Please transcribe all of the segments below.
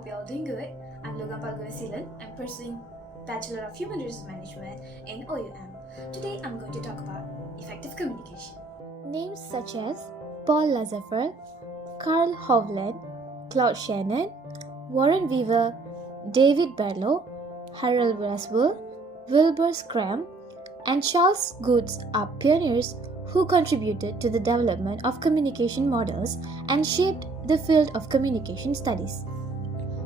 hope you're all doing good. I'm Logan Palgavasilan. I'm pursuing Bachelor of Human Resource Management in OUM. Today I'm going to talk about effective communication. Names such as Paul Lazarsfeld, Carl Hovland, Claude Shannon, Warren Weaver, David Berlow, Harold Rasmussen, Wilbur Scrum, and Charles Goods are pioneers who contributed to the development of communication models and shaped the field of communication studies.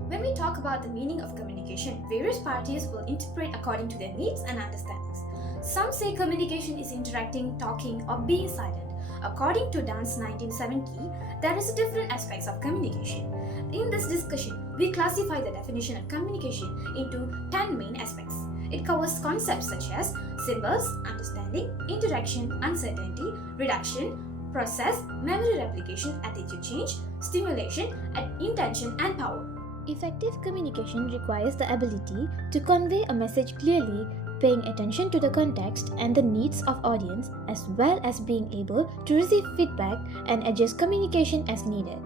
When we talk about the meaning of communication, various parties will interpret according to their needs and understandings. Some say communication is interacting, talking, or being silent. According to Dunn's 1970, there is different aspects of communication. In this discussion, we classify the definition of communication into 10 main aspects. It covers concepts such as symbols, understanding, interaction, uncertainty, reduction, process, memory replication, attitude change, stimulation, intention, and power. Effective communication requires the ability to convey a message clearly, paying attention to the context and the needs of audience, as well as being able to receive feedback and adjust communication as needed.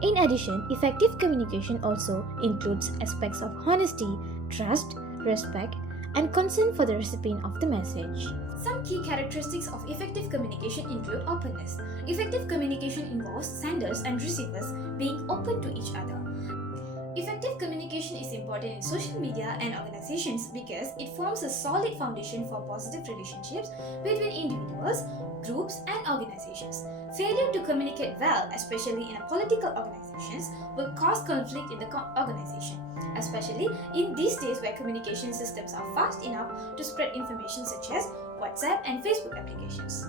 In addition, effective communication also includes aspects of honesty, trust, respect, and concern for the recipient of the message. Some key characteristics of effective communication include openness. Effective communication involves senders and receivers being open to each other. Effective communication is important in social media and organizations because it forms a solid foundation for positive relationships between individuals, groups, and organizations. Failure to communicate well, especially in political organizations, will cause conflict in the organization, especially in these days where communication systems are fast enough to spread information such as WhatsApp and Facebook applications.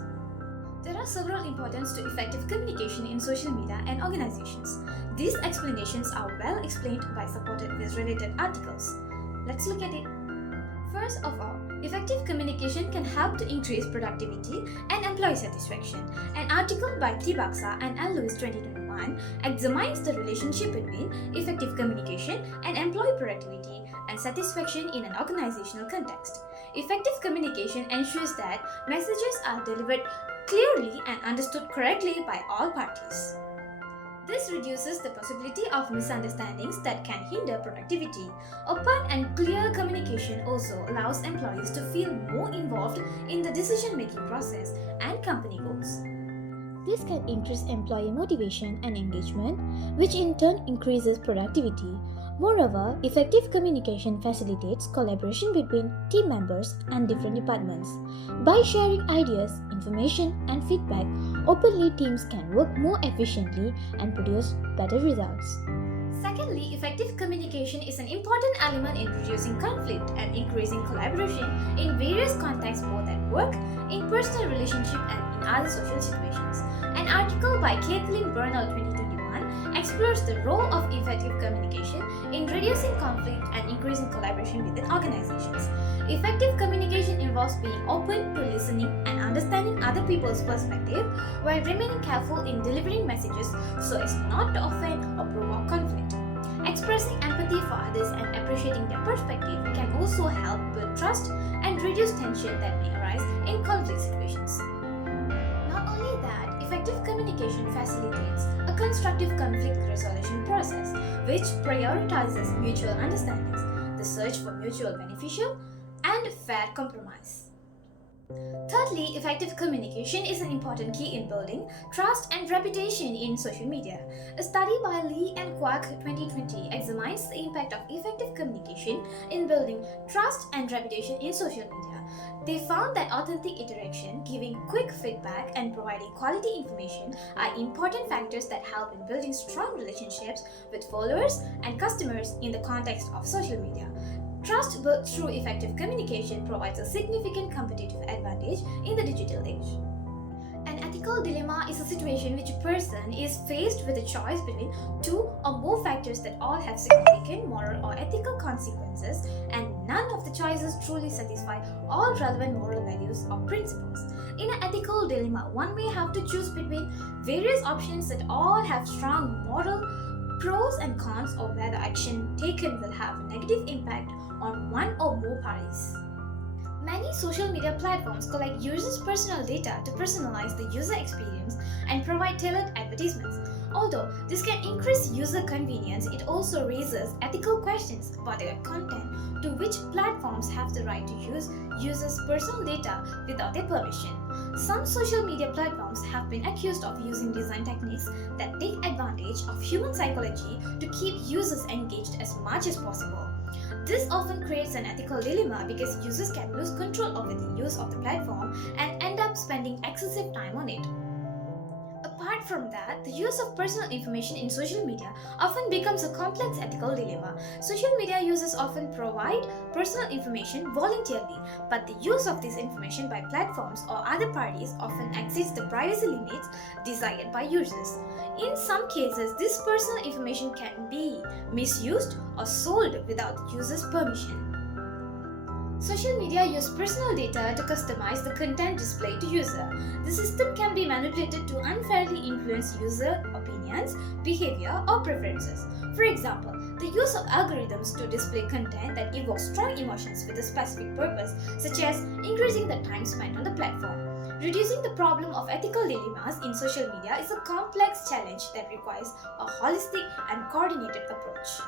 There are several importance to effective communication in social media and organizations. These explanations are well explained by supported with related articles. Let's look at it. First of all, effective communication can help to increase productivity and employee satisfaction. An article by Tribaksa and L. Lewis 2021 examines the relationship between effective communication and employee productivity and satisfaction in an organizational context. Effective communication ensures that messages are delivered clearly and understood correctly by all parties. This reduces the possibility of misunderstandings that can hinder productivity. Open and clear communication also allows employees to feel more involved in the decision-making process and company goals. This can increase employee motivation and engagement, which in turn increases productivity. Moreover, effective communication facilitates collaboration between team members and different departments. By sharing ideas, information, and feedback, openly teams can work more efficiently and produce better results. Secondly, effective communication is an important element in reducing conflict and increasing collaboration in various contexts both at work, in personal relationships, and in other social situations. An article by Kathleen Bernal 2021 explores the role of effective communication in reducing conflict and increasing collaboration within organizations. Effective communication involves being open to listening and understanding other people's perspective while remaining careful in delivering messages so as not to offend or provoke conflict. Expressing empathy for others and appreciating their perspective can also help build trust and reduce tension that may arise in conflict situations. Not only that, effective communication facilitates a constructive conflict resolution process which prioritizes mutual understandings, the search for mutual beneficial and fair compromise. Thirdly, effective communication is an important key in building trust and reputation in social media. A study by Lee and Kwak 2020 examines the impact of effective communication in building trust and reputation in social media. They found that authentic interaction, giving quick feedback, and providing quality information are important factors that help in building strong relationships with followers and customers in the context of social media. Trust built through effective communication provides a significant competitive advantage in the digital age. An ethical dilemma is a situation in which a person is faced with a choice between two or more factors that all have significant moral or ethical consequences, and none of the choices truly satisfy all relevant moral values or principles. In an ethical dilemma, one may have to choose between various options that all have strong moral pros and cons, or whether action taken will have a negative impact on one or more parties. Many social media platforms collect users' personal data to personalize the user experience and provide tailored advertisements. Although this can increase user convenience, it also raises ethical questions about the content to which platforms have the right to use users' personal data without their permission. Some social media platforms have been accused of using design techniques that take advantage of human psychology to keep users engaged as much as possible. This often creates an ethical dilemma because users can lose control over the use of the platform and end up spending excessive time on it. Apart from that, the use of personal information in social media often becomes a complex ethical dilemma. Social media users often provide personal information voluntarily, but the use of this information by platforms or other parties often exceeds the privacy limits desired by users. In some cases, this personal information can be misused or sold without the user's permission. Social media use personal data to customize the content displayed to user. The system can be manipulated to unfairly influence user opinions, behavior, or preferences. For example, the use of algorithms to display content that evokes strong emotions with a specific purpose, such as increasing the time spent on the platform. Reducing the problem of ethical dilemmas in social media is a complex challenge that requires a holistic and coordinated approach.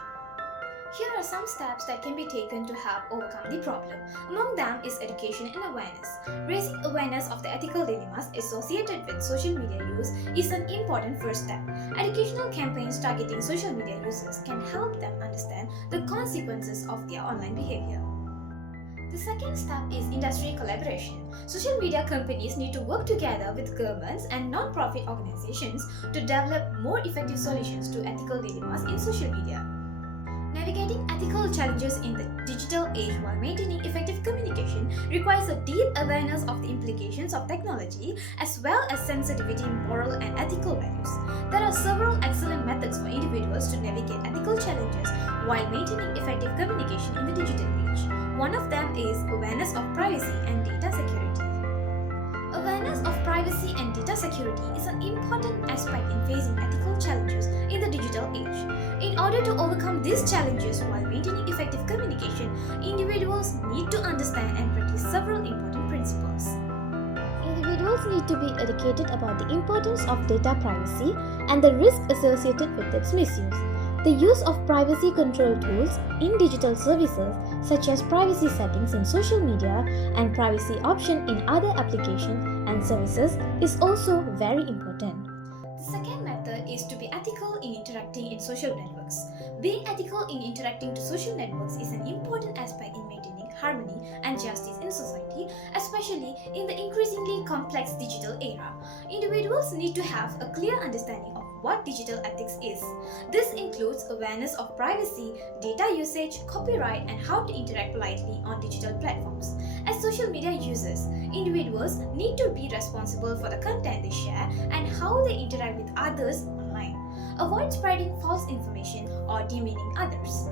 Here are some steps that can be taken to help overcome the problem. Among them is education and awareness. Raising awareness of the ethical dilemmas associated with social media use is an important first step. Educational campaigns targeting social media users can help them understand the consequences of their online behavior. The second step is industry collaboration. Social media companies need to work together with governments and non-profit organizations to develop more effective solutions to ethical dilemmas in social media. Navigating ethical challenges in the digital age while maintaining effective communication requires a deep awareness of the implications of technology as well as sensitivity, moral, and ethical values. There are several excellent methods for individuals to navigate ethical challenges while maintaining effective communication in the digital age. One of them is awareness of privacy and data security. Awareness of privacy and data security is an important aspect in facing ethical challenges in the digital age. In order to overcome these challenges while maintaining effective communication, individuals need to understand and practice several important principles. Individuals need to be educated about the importance of data privacy and the risk associated with its misuse. The use of privacy control tools in digital services such as privacy settings in social media and privacy option in other applications and services is also very important. The second method is to be ethical in interacting in social networks. Being ethical in interacting to social networks is an important aspect in maintaining harmony and justice in society, especially in the increasingly complex digital era. Individuals need to have a clear understanding of what digital ethics is. This includes awareness of privacy, data usage, copyright, and how to interact politely on digital platforms. As social media users, individuals need to be responsible for the content they share and how they interact with others online. Avoid spreading false information or demeaning others.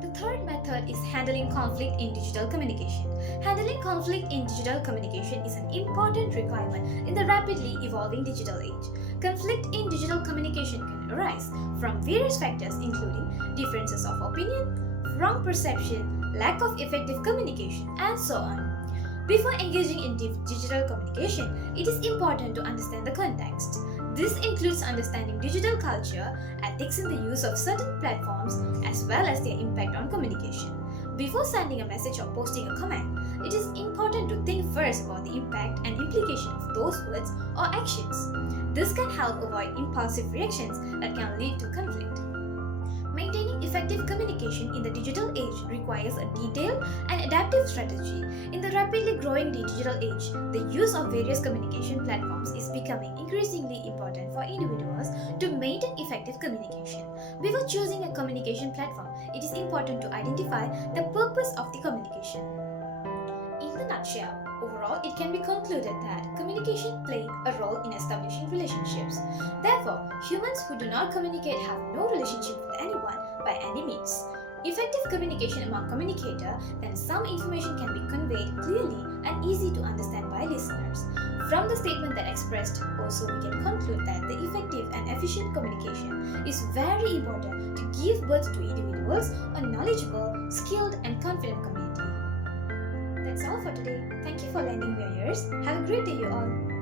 The third method is handling conflict in digital communication. Handling conflict in digital communication is an important requirement in the rapidly evolving digital age. Conflict in digital communication can arise from various factors including differences of opinion, wrong perception, lack of effective communication, and so on. Before engaging in digital communication, it is important to understand the context. This includes understanding digital culture, ethics in the use of certain platforms, as well as their impact on communication. Before sending a message or posting a comment, it is important to think first about the impact and implication of those words or actions. This can help avoid impulsive reactions that can lead to conflict. Maintaining effective communication in the digital age requires a detailed and adaptive strategy. In the rapidly growing digital age, the use of various communication platforms is becoming increasingly important for individuals to maintain effective communication. Before choosing a communication platform, it is important to identify the purpose of the communication. In a nutshell, overall, it can be concluded that communication plays a role in establishing relationships. Therefore, humans who do not communicate have no relationship with anyone by any means. Effective communication among communicators, then some information can be conveyed clearly and easy to understand by listeners. From the statement that expressed, also we can conclude that the effective and efficient communication is very important to give birth to individuals a knowledgeable, skilled, and confident community. That's all for today. Thank you for lending me your ears. Have a great day, you all.